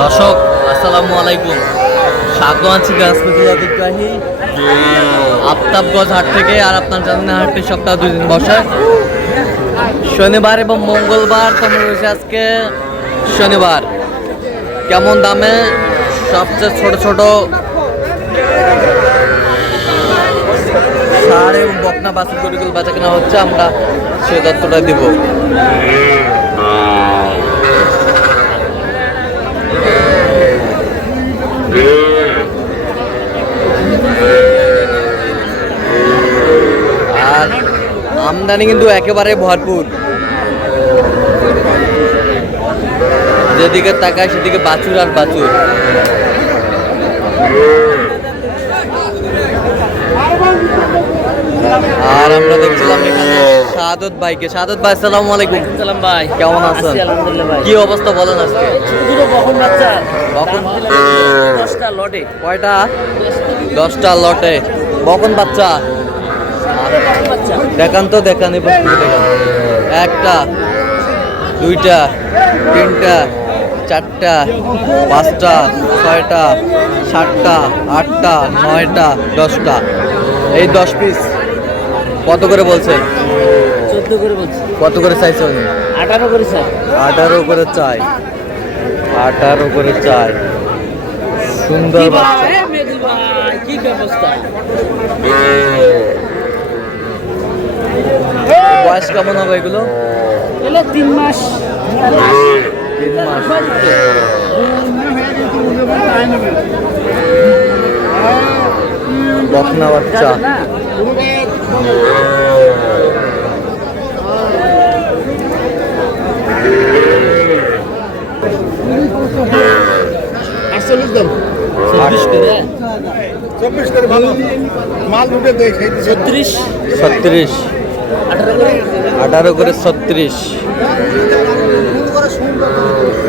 দর্শক আসসালামু আলাইকুম, স্বাগত আছি গাছপালা দিগ্রাহী আফতাবগঞ্জ হাট থেকে। আর আপনার জানেন হাটটি সপ্তাহ 2 দিন বসে, শনিবার এবং মঙ্গলবার। তোমরা রয়েছে আজকে শনিবার। কেমন দামে সবচেয়ে ছোট ছোট ষাঁড় এবং বকনা বাছুর গরুগুলো বেচা কেনা হচ্ছে, আমরা সে তথ্যটা দিব। আর আমদানি কিন্তু একেবারে ভরপুর, যেদিকে তাকায় সেদিকে বাছুর আর বাছুর। আর আমরা দেখছিলাম এখানে শাহাদত ভাইকে। শাহাদত ভাই আসসালামু আলাইকুম। সালাম ভাই, কেমন আছেন? আলহামদুলিল্লাহ ভাই। কি অবস্থা বলেন আজকে? দুটো বকন বাচ্চা, বকন 10টা লটে। কয়টা? 10টা লটে বকন বাচ্চা। বকন বাচ্চা দেখান তো, দেখান এবার দেখান। 1টা 2টা 3টা 4টা 5টা 6টা 7টা 8টা 9টা 10টা। এই 10 পিস কত করে বলছেন? 14 করে বলছি। কত করে চাইছে উনি? 18 করে স্যার। 18 করে চাই, 18 করে চাই। সুন্দর কি বাচ্চা। ভাই, মেজি ভাই, কি ব্যবস্থা? বয়স কেমন হবে এগুলো? এলো 3 মাস। 3 মাস। বকনা বাচ্চা। দাম 24 করে। 24 করে মাল উঠে দেখে 36 36 18 করে 36।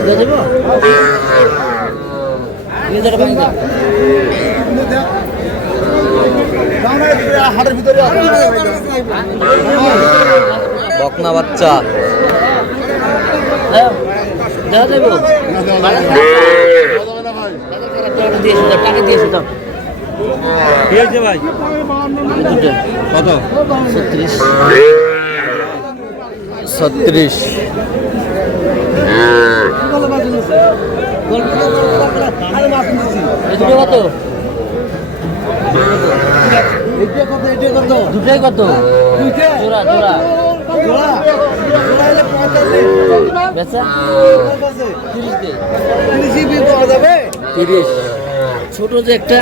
দিয়ে দেব। নিয়ে যাও ভাই। হাটের ভিতরে বকনা বাচ্চা। দেওয়া যাবো। টাকা দিয়েছে তো। কি হয়েছে ভাই? দুটো কত? 36। 36। এই দুটো কত? দুটাই কত? জোড়া জোড়া বেচা 30 দে। 30। ছোট যে একটা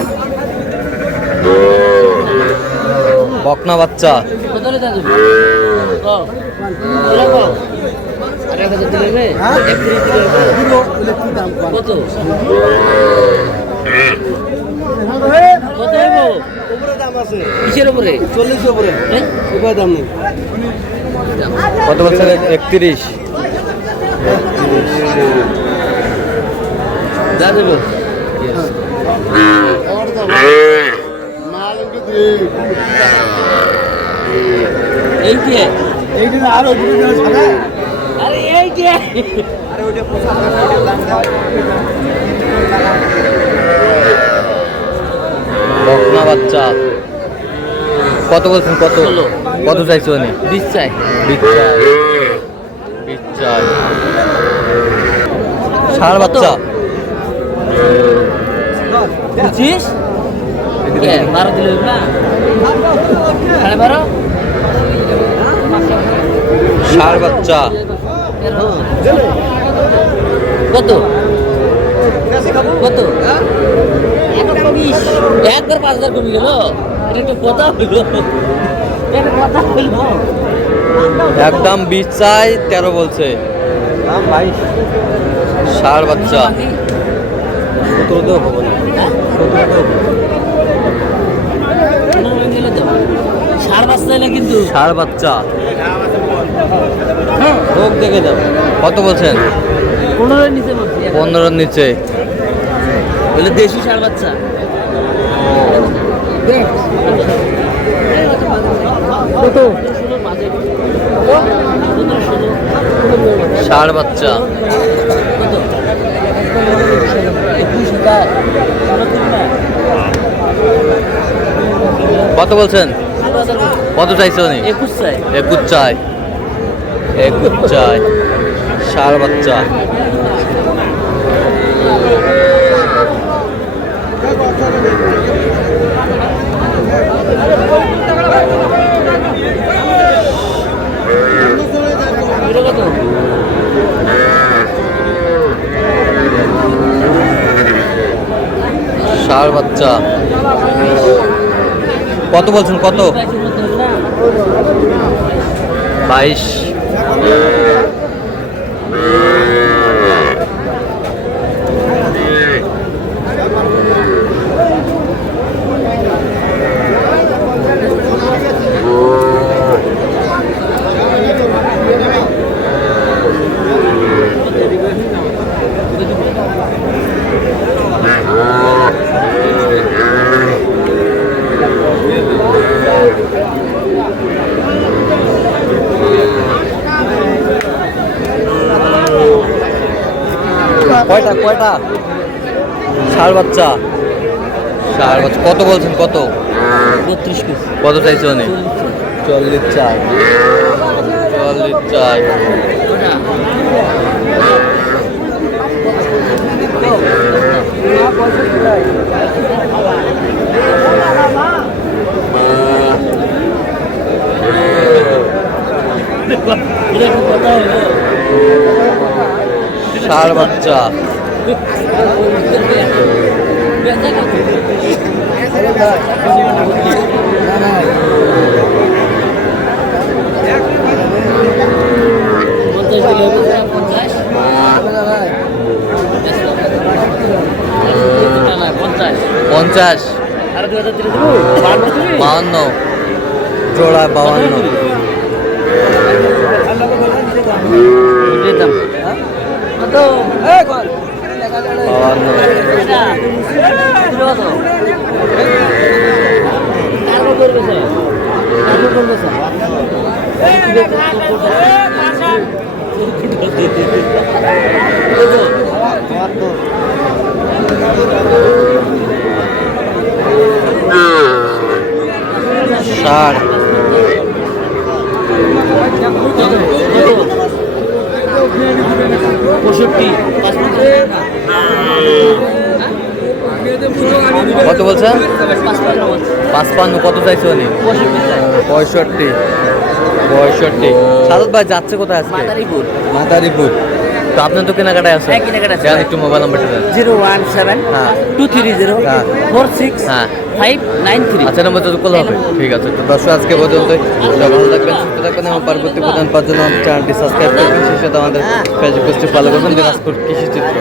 বকনা বাচ্চা। কত রে দাদু? জোড়া কত? 8,000 দিলে রে? 31 দিলে কত? কত হইব? কিসের উপরে? 40 উপরে উপায় দাম নেই। কত বলছেন? 31। যা দেবো। এই যে এইটা আরো দুটো ছাড়া আরে এই যে আরে ওইটা বকনা বাচ্চা কত বলছেন? কত 16। কত চাইছে উনি? 20 চাই। 20 চাই। 20 চাই। ষাঁড় বাচ্চা। 25 কে 12 দিলে হইব না? 12.5 ষাঁড় বাচ্চা। কত কত? 120। একবার 5,000 কমে গেল। এটা একটু কথা হইল, এটা কথা হইল। একদম 20 চাই, 13 বলছে। ষাঁড় বাচ্চা। 17 হবে না। 15 গেলে তো ষাঁড় বাচ্চা এলে কিন্তু ষাঁড় বাচ্চা। ভোগ দেখে দাও। কত বলছেন? 15 নিচে বলছি। 15 নিচে। বলে দেশি ষাঁড় বাচ্চা। কত? ষাঁড় বাচ্চা। কত? কত বলছেন? কত চাইছে উনি? 21 চাই। 21 চাই। 21 চাই। ষাঁড় বাচ্চা। এটা কত? ষাঁড় বাচ্চা। কত বলছেন? কত? 22। কয়টা কয়টা? ষাঁড় বাচ্চা। ষাঁড় বাচ্চা। কত বলছেন? কত? 32 পিস। কত চাইছে উনি? 40 চাই। 40 চাই। এটা কি কথা হলো? ষাঁড় বাচ্চা। পঞ্চাশ। 52। জোড়া 52। ষাঁড়। কত বলছেন? 55। কত চাইছে উনি? 65। 65। সাদত ভাই যাচ্ছে কোথায় আজকে? মাদারীপুর। তো আপনার তো কেনাকাটায় আছে? হ্যাঁ, কেনাকাটা আছে। দেন একটু মোবাইল নাম্বারটা দেন। 017 হ্যাঁ। 230 হ্যাঁ। 46 হ্যাঁ। 593। আচ্ছা নম্বর তো কল হবে। ঠিক আছে, তো দর্শক আজকে পর্যন্ত ভালো থাকবেন, সুস্থ থাকবেন এবং পরবর্তী প্রধান পাওয়ার জন্য চ্যানেলটি সাবস্ক্রাইব করবেন। সেই সাথে আমাদের ফেসবুক পেজটি ফলো করবেন, দিনাজপুর কৃষি চিত্র।